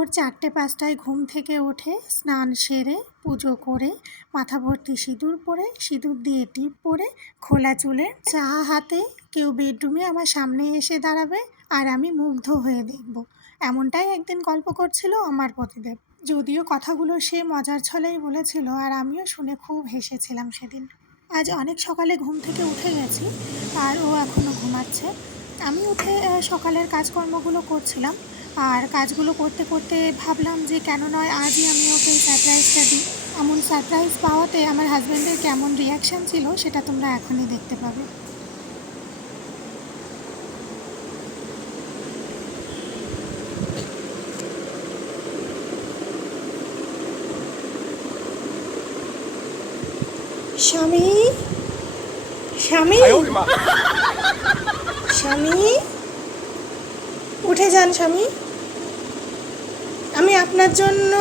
ভোর 4টে-5টায় ঘুম থেকে উঠে স্নান সেরে পুজো করে মাথা ভর্তি সিঁদুর পরে সিঁদুর দিয়ে টিপ পরে খোলা চুলে চা হাতে কেউ বেডরুমে আমার সামনে এসে দাঁড়াবে আর আমি মুগ্ধ হয়ে দেখব। এমনটাই একদিন গল্প করছিল আমার পতিদেব। যদিও কথাগুলো সে মজার ছলেই বলেছিল আর আমিও শুনে খুব হেসেছিলাম সেদিন। আজ অনেক সকালে ঘুম থেকে উঠে গেছি আর ও এখনও ঘুমাচ্ছে। আমি উঠে সকালের কাজকর্মগুলো করছিলাম আর কাজগুলো করতে করতে ভাবলাম যে কেন নয় আজই আমি ওকে সারপ্রাইজটা দিই। এমন সারপ্রাইজ পাওয়াতে আমার হাজব্যান্ডের কেমন রিয়াকশান ছিল সেটা তোমরা এখনই দেখতে পাবে। স্বামী, স্বামী, স্বামী, উঠে যান স্বামী। আমি আপনার জন্য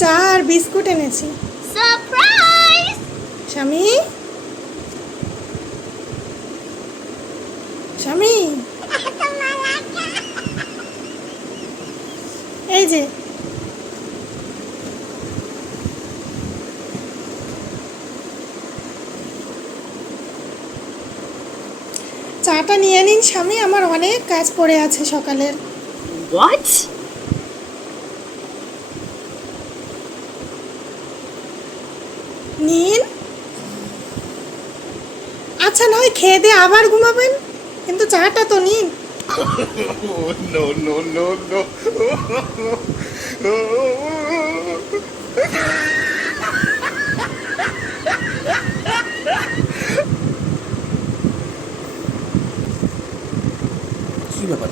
চা আর বিস্কুট এনেছি। সারপ্রাইজ! স্বামী, স্বামী, এই যে চাটা নিয়ে নিন স্বামী, আমার অনেক কাজ পড়ে আছে সকালের। What? নিন। আচ্ছা নয় খেয়ে দিয়ে আবার ঘুমাবেন, কিন্তু চাটা তো নিন। Oh, no, no, no, no. কী ব্যাপার?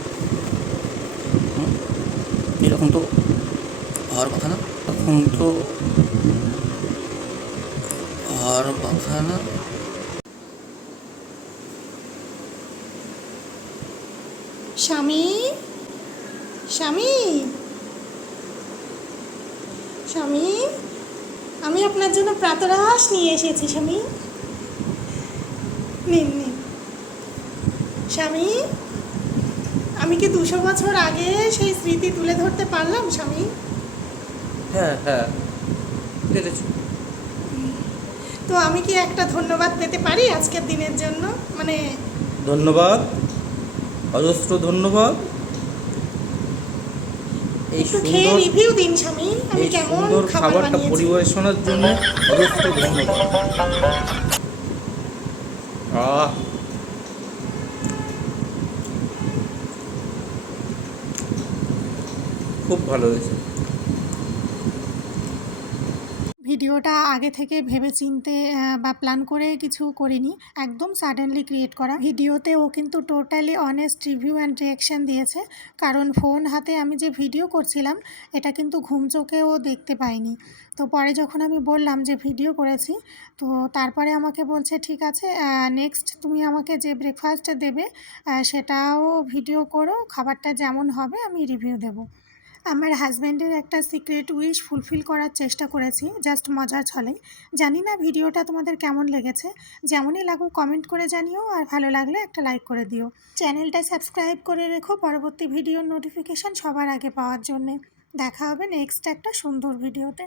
এরকম তো হওয়ার কথা না, এখন তো হওয়ার কথা না। স্বামী, স্বামী, স্বামী, আমি আপনার জন্য প্রাতরাশ নিয়ে এসেছি স্বামী। নিন নিন স্বামী। আমি কি 200 বছর আগে সেই স্মৃতি তুলে ধরতে পারলাম স্বামী? হ্যাঁ হ্যাঁ, পেরেছি। তো আমি কি একটা ধন্যবাদ পেতে পারি আজকের দিনের জন্য? মানে ধন্যবাদ, অজস্র ধন্যবাদ। এই একটু খেয়ে সুন্দর রিভিউ দিন স্বামী, আমি এই কেমন সুন্দর খাবার খাবারটা বানিয়েছি। পরিবেশনের জন্য অজস্র ধন্যবাদ। আহ, খুব ভালো হয়েছে। ভিডিওটা আগে থেকে ভেবে চিনতে বা প্ল্যান করে কিছু করিনি, একদম সাডেনলি ক্রিয়েট করা। ভিডিওতে ও কিন্তু totally honest review and reaction দিয়েছে, কারণ ফোন হাতে আমি যে ভিডিও করছিলাম এটা কিন্তু ঘুম চোখে ও দেখতে পাইনি। তো পরে যখন আমি বললাম যে ভিডিও করেছি, তো তারপরে আমাকে বলছে ঠিক আছে, নেক্সট তুমি আমাকে যে ব্রেকফাস্ট দেবে সেটাও ভিডিও করো, খাবারটা যেমন হবে আমি রিভিউ দেবো। আমার হাজব্যান্ডের একটা সিক্রেট উইশ ফুলফিল করার চেষ্টা করেছি জাস্ট মজার ছলে। জানি না ভিডিওটা তোমাদের কেমন লেগেছে, যেমনই লাগুক কমেন্ট করে জানিও, আর ভালো লাগলে একটা লাইক করে দিও। চ্যানেলটা সাবস্ক্রাইব করে রেখো পরবর্তী ভিডিওর নোটিফিকেশান সবার আগে পাওয়ার জন্যে। দেখা হবে নেক্সট একটা সুন্দর ভিডিওতে।